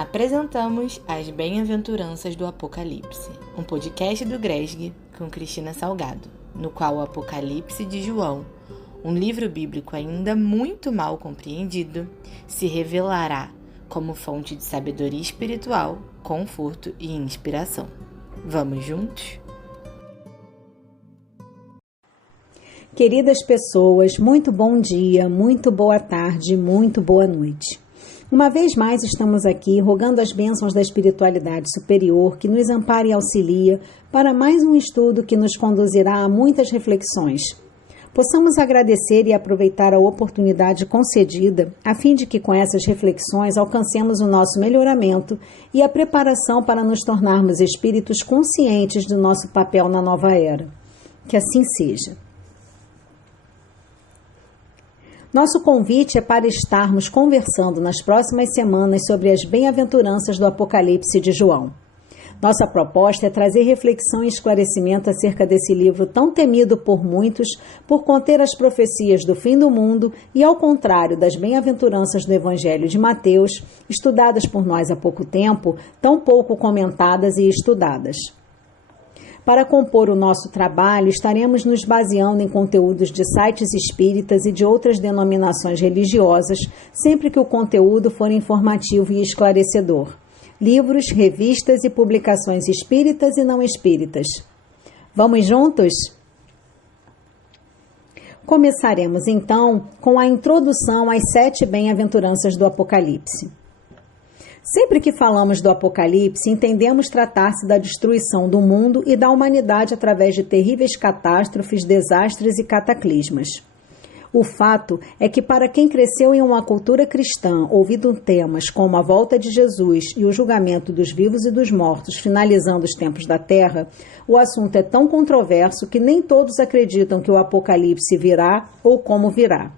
Apresentamos as Bem-aventuranças do Apocalipse, um podcast do GRESG com Cristina Salgado, no qual o Apocalipse de João, um livro bíblico ainda muito mal compreendido, se revelará como fonte de sabedoria espiritual, conforto e inspiração. Vamos juntos? Queridas pessoas, muito bom dia, muito boa tarde, muito boa noite. Uma vez mais estamos aqui rogando as bênçãos da espiritualidade superior que nos ampara e auxilia para mais um estudo que nos conduzirá a muitas reflexões. Possamos agradecer e aproveitar a oportunidade concedida a fim de que com essas reflexões alcancemos o nosso melhoramento e a preparação para nos tornarmos espíritos conscientes do nosso papel na nova era. Que assim seja. Nosso convite é para estarmos conversando nas próximas semanas sobre as bem-aventuranças do Apocalipse de João. Nossa proposta é trazer reflexão e esclarecimento acerca desse livro tão temido por muitos por conter as profecias do fim do mundo e, ao contrário das bem-aventuranças do Evangelho de Mateus, estudadas por nós há pouco tempo, tão pouco comentadas e estudadas. Para compor o nosso trabalho, estaremos nos baseando em conteúdos de sites espíritas e de outras denominações religiosas, sempre que o conteúdo for informativo e esclarecedor. Livros, revistas e publicações espíritas e não espíritas. Vamos juntos? Começaremos então com a introdução às 7 bem-aventuranças do Apocalipse. Sempre que falamos do Apocalipse, entendemos tratar-se da destruição do mundo e da humanidade através de terríveis catástrofes, desastres e cataclismas. O fato é que para quem cresceu em uma cultura cristã, ouvindo temas como a volta de Jesus e o julgamento dos vivos e dos mortos, finalizando os tempos da Terra, o assunto é tão controverso que nem todos acreditam que o Apocalipse virá ou como virá.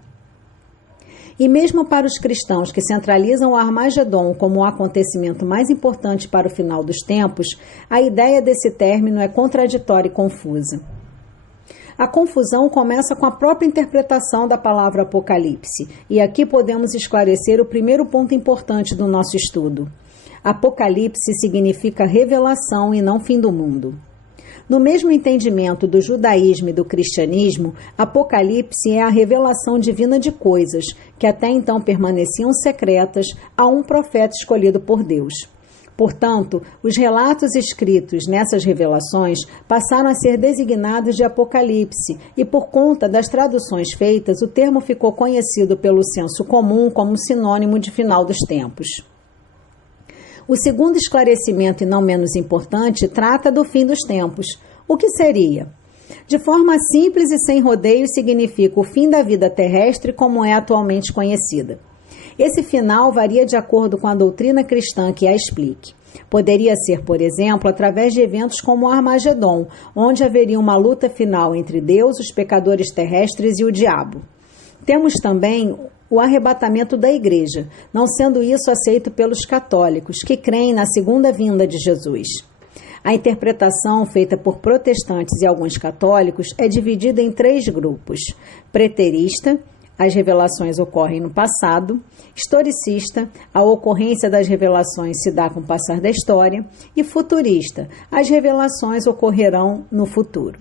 E mesmo para os cristãos que centralizam o Armagedon como o acontecimento mais importante para o final dos tempos, a ideia desse término é contraditória e confusa. A confusão começa com a própria interpretação da palavra Apocalipse, e aqui podemos esclarecer o primeiro ponto importante do nosso estudo. Apocalipse significa revelação e não fim do mundo. No mesmo entendimento do judaísmo e do cristianismo, Apocalipse é a revelação divina de coisas que até então permaneciam secretas a um profeta escolhido por Deus. Portanto, os relatos escritos nessas revelações passaram a ser designados de Apocalipse e, por conta das traduções feitas, o termo ficou conhecido pelo senso comum como sinônimo de final dos tempos. O segundo esclarecimento, e não menos importante, trata do fim dos tempos. O que seria? De forma simples e sem rodeios, significa o fim da vida terrestre como é atualmente conhecida. Esse final varia de acordo com a doutrina cristã que a explique. Poderia ser, por exemplo, através de eventos como o Armagedon, onde haveria uma luta final entre Deus, os pecadores terrestres e o diabo. Temos também o arrebatamento da igreja, não sendo isso aceito pelos católicos, que creem na segunda vinda de Jesus. A interpretação feita por protestantes e alguns católicos é dividida em 3 grupos: preterista, as revelações ocorrem no passado; historicista, a ocorrência das revelações se dá com o passar da história; e futurista, as revelações ocorrerão no futuro.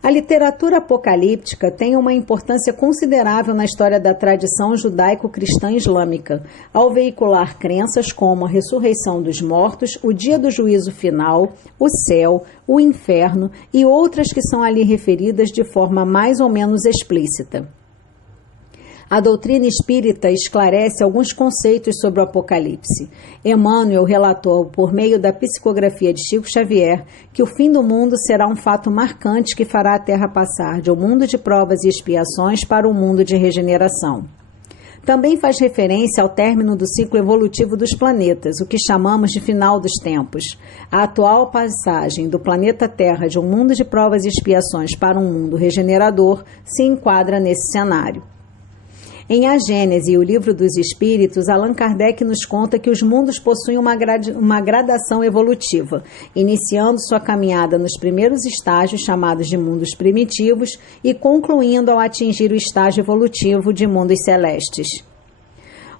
A literatura apocalíptica tem uma importância considerável na história da tradição judaico-cristã islâmica, ao veicular crenças como a ressurreição dos mortos, o dia do juízo final, o céu, o inferno e outras que são ali referidas de forma mais ou menos explícita. A doutrina espírita esclarece alguns conceitos sobre o Apocalipse. Emmanuel relatou, por meio da psicografia de Chico Xavier, que o fim do mundo será um fato marcante que fará a Terra passar de um mundo de provas e expiações para um mundo de regeneração. Também faz referência ao término do ciclo evolutivo dos planetas, o que chamamos de final dos tempos. A atual passagem do planeta Terra de um mundo de provas e expiações para um mundo regenerador se enquadra nesse cenário. Em A Gênese e o Livro dos Espíritos, Allan Kardec nos conta que os mundos possuem uma gradação evolutiva, iniciando sua caminhada nos primeiros estágios, chamados de mundos primitivos, e concluindo ao atingir o estágio evolutivo de mundos celestes.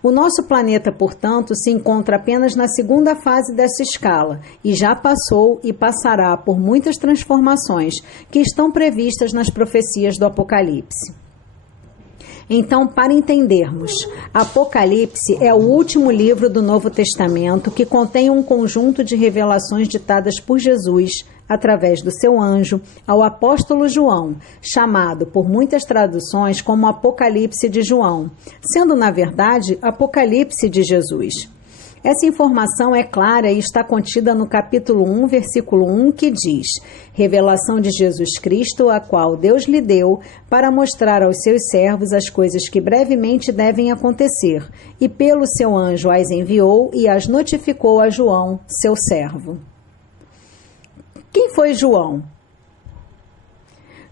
O nosso planeta, portanto, se encontra apenas na segunda fase dessa escala e já passou e passará por muitas transformações que estão previstas nas profecias do Apocalipse. Então, para entendermos, Apocalipse é o último livro do Novo Testamento que contém um conjunto de revelações ditadas por Jesus, através do seu anjo, ao apóstolo João, chamado por muitas traduções como Apocalipse de João, sendo, na verdade, Apocalipse de Jesus. Essa informação é clara e está contida no capítulo 1, versículo 1, que diz: revelação de Jesus Cristo, a qual Deus lhe deu para mostrar aos seus servos as coisas que brevemente devem acontecer, e pelo seu anjo as enviou e as notificou a João, seu servo. Quem foi João?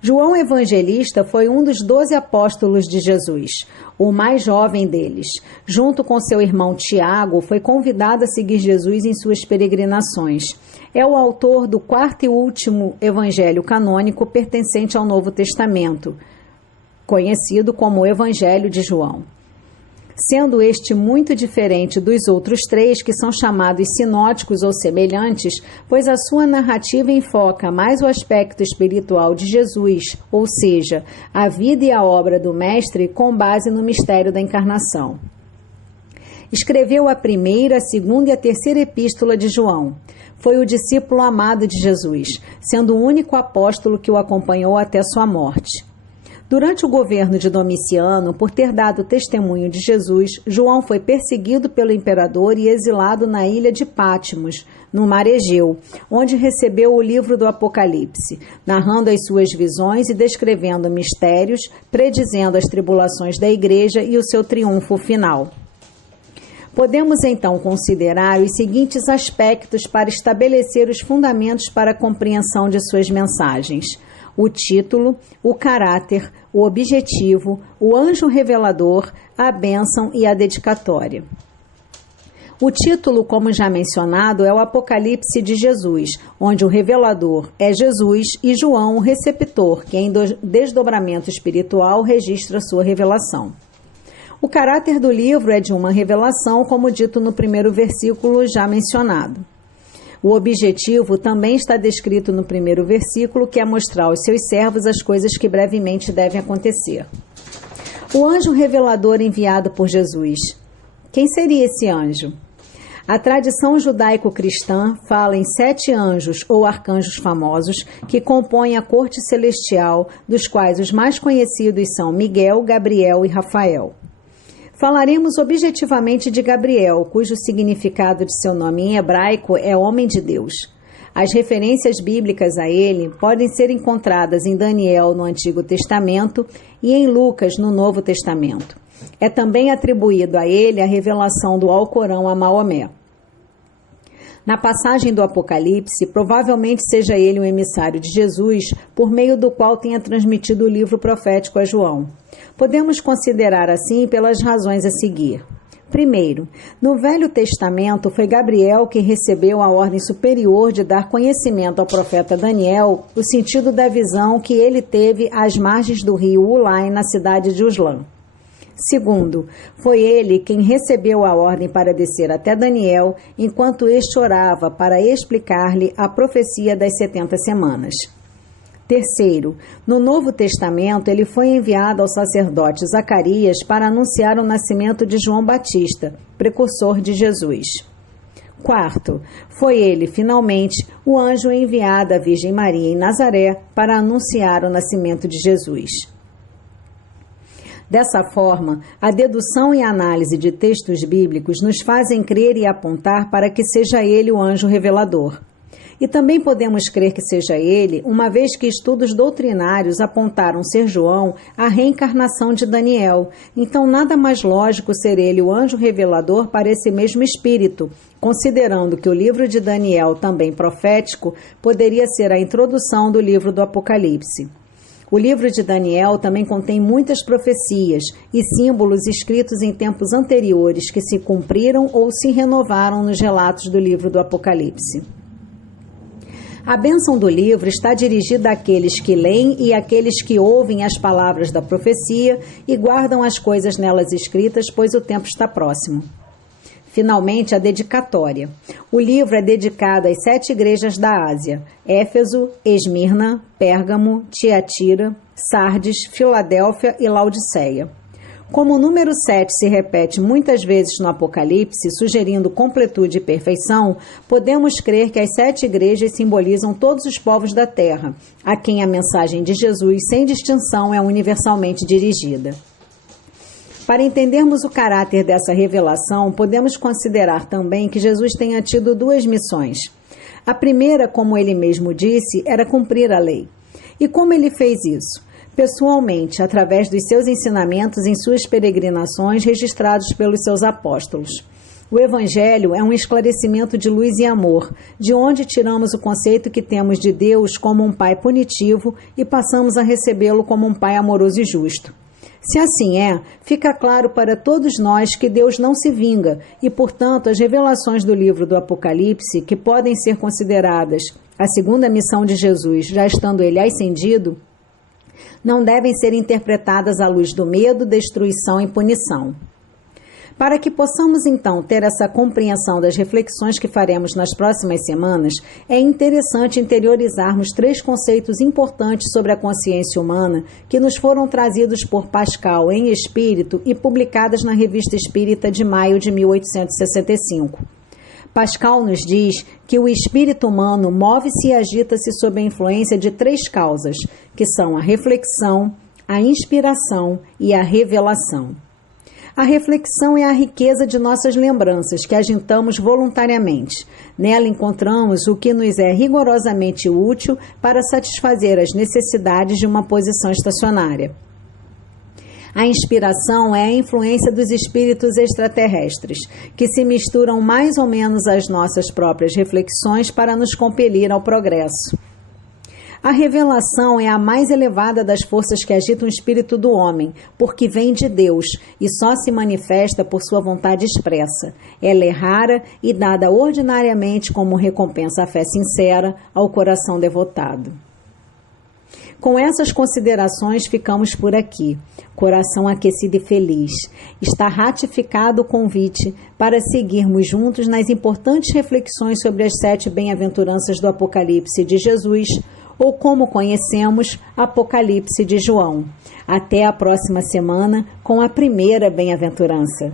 João Evangelista foi um dos 12 apóstolos de Jesus, o mais jovem deles. Junto com seu irmão Tiago, foi convidado a seguir Jesus em suas peregrinações. É o autor do quarto e último evangelho canônico pertencente ao Novo Testamento, conhecido como o Evangelho de João. Sendo este muito diferente dos outros 3, que são chamados sinóticos ou semelhantes, pois a sua narrativa enfoca mais o aspecto espiritual de Jesus, ou seja, a vida e a obra do Mestre com base no mistério da encarnação. Escreveu a primeira, a segunda e a terceira epístola de João. Foi o discípulo amado de Jesus, sendo o único apóstolo que o acompanhou até sua morte. Durante o governo de Domiciano, por ter dado testemunho de Jesus, João foi perseguido pelo imperador e exilado na ilha de Patmos, no Mar Egeu, onde recebeu o livro do Apocalipse, narrando as suas visões e descrevendo mistérios, predizendo as tribulações da igreja e o seu triunfo final. Podemos então considerar os seguintes aspectos para estabelecer os fundamentos para a compreensão de suas mensagens: o título, o caráter, o objetivo, o anjo revelador, a bênção e a dedicatória. O título, como já mencionado, é o Apocalipse de Jesus, onde o revelador é Jesus e João, o receptor, que em desdobramento espiritual registra sua revelação. O caráter do livro é de uma revelação, como dito no primeiro versículo já mencionado. O objetivo também está descrito no primeiro versículo, que é mostrar aos seus servos as coisas que brevemente devem acontecer. O anjo revelador enviado por Jesus. Quem seria esse anjo? A tradição judaico-cristã fala em 7 anjos ou arcanjos famosos que compõem a corte celestial, dos quais os mais conhecidos são Miguel, Gabriel e Rafael. Falaremos objetivamente de Gabriel, cujo significado de seu nome em hebraico é homem de Deus. As referências bíblicas a ele podem ser encontradas em Daniel no Antigo Testamento e em Lucas no Novo Testamento. É também atribuído a ele a revelação do Alcorão a Maomé. Na passagem do Apocalipse, provavelmente seja ele um emissário de Jesus, por meio do qual tenha transmitido o livro profético a João. Podemos considerar assim pelas razões a seguir. Primeiro, no Velho Testamento foi Gabriel que recebeu a ordem superior de dar conhecimento ao profeta Daniel o sentido da visão que ele teve às margens do rio Ulai, na cidade de Uslã. Segundo, foi ele quem recebeu a ordem para descer até Daniel, enquanto este orava para explicar-lhe a profecia das 70 semanas. Terceiro, no Novo Testamento, ele foi enviado ao sacerdote Zacarias para anunciar o nascimento de João Batista, precursor de Jesus. Quarto, foi ele, finalmente, o anjo enviado à Virgem Maria em Nazaré para anunciar o nascimento de Jesus. Dessa forma, a dedução e a análise de textos bíblicos nos fazem crer e apontar para que seja ele o anjo revelador. E também podemos crer que seja ele, uma vez que estudos doutrinários apontaram ser João a reencarnação de Daniel. Então, nada mais lógico ser ele o anjo revelador para esse mesmo espírito, considerando que o livro de Daniel, também profético, poderia ser a introdução do livro do Apocalipse. O livro de Daniel também contém muitas profecias e símbolos escritos em tempos anteriores que se cumpriram ou se renovaram nos relatos do livro do Apocalipse. A bênção do livro está dirigida àqueles que leem e àqueles que ouvem as palavras da profecia e guardam as coisas nelas escritas, pois o tempo está próximo. Finalmente, a dedicatória. O livro é dedicado às 7 igrejas da Ásia: Éfeso, Esmirna, Pérgamo, Tiatira, Sardes, Filadélfia e Laodiceia. Como o número 7 se repete muitas vezes no Apocalipse, sugerindo completude e perfeição, podemos crer que as 7 igrejas simbolizam todos os povos da terra, a quem a mensagem de Jesus, sem distinção, é universalmente dirigida. Para entendermos o caráter dessa revelação, podemos considerar também que Jesus tenha tido 2 missões. A primeira, como ele mesmo disse, era cumprir a lei. E como ele fez isso? Pessoalmente, através dos seus ensinamentos em suas peregrinações registrados pelos seus apóstolos. O Evangelho é um esclarecimento de luz e amor, de onde tiramos o conceito que temos de Deus como um Pai punitivo e passamos a recebê-lo como um Pai amoroso e justo. Se assim é, fica claro para todos nós que Deus não se vinga e, portanto, as revelações do livro do Apocalipse, que podem ser consideradas a segunda missão de Jesus, já estando ele ascendido, não devem ser interpretadas à luz do medo, destruição e punição. Para que possamos, então, ter essa compreensão das reflexões que faremos nas próximas semanas, é interessante interiorizarmos 3 conceitos importantes sobre a consciência humana que nos foram trazidos por Pascal em espírito e publicadas na Revista Espírita de maio de 1865. Pascal nos diz que o espírito humano move-se e agita-se sob a influência de 3 causas, que são a reflexão, a inspiração e a revelação. A reflexão é a riqueza de nossas lembranças que agitamos voluntariamente. Nela encontramos o que nos é rigorosamente útil para satisfazer as necessidades de uma posição estacionária. A inspiração é a influência dos espíritos extraterrestres, que se misturam mais ou menos às nossas próprias reflexões para nos compelir ao progresso. A revelação é a mais elevada das forças que agitam o espírito do homem, porque vem de Deus e só se manifesta por sua vontade expressa. Ela é rara e dada ordinariamente como recompensa à fé sincera ao coração devotado. Com essas considerações ficamos por aqui. Coração aquecido e feliz. Está ratificado o convite para seguirmos juntos nas importantes reflexões sobre as 7 bem-aventuranças do Apocalipse de Jesus, ou como conhecemos, Apocalipse de João. Até a próxima semana com a primeira bem-aventurança.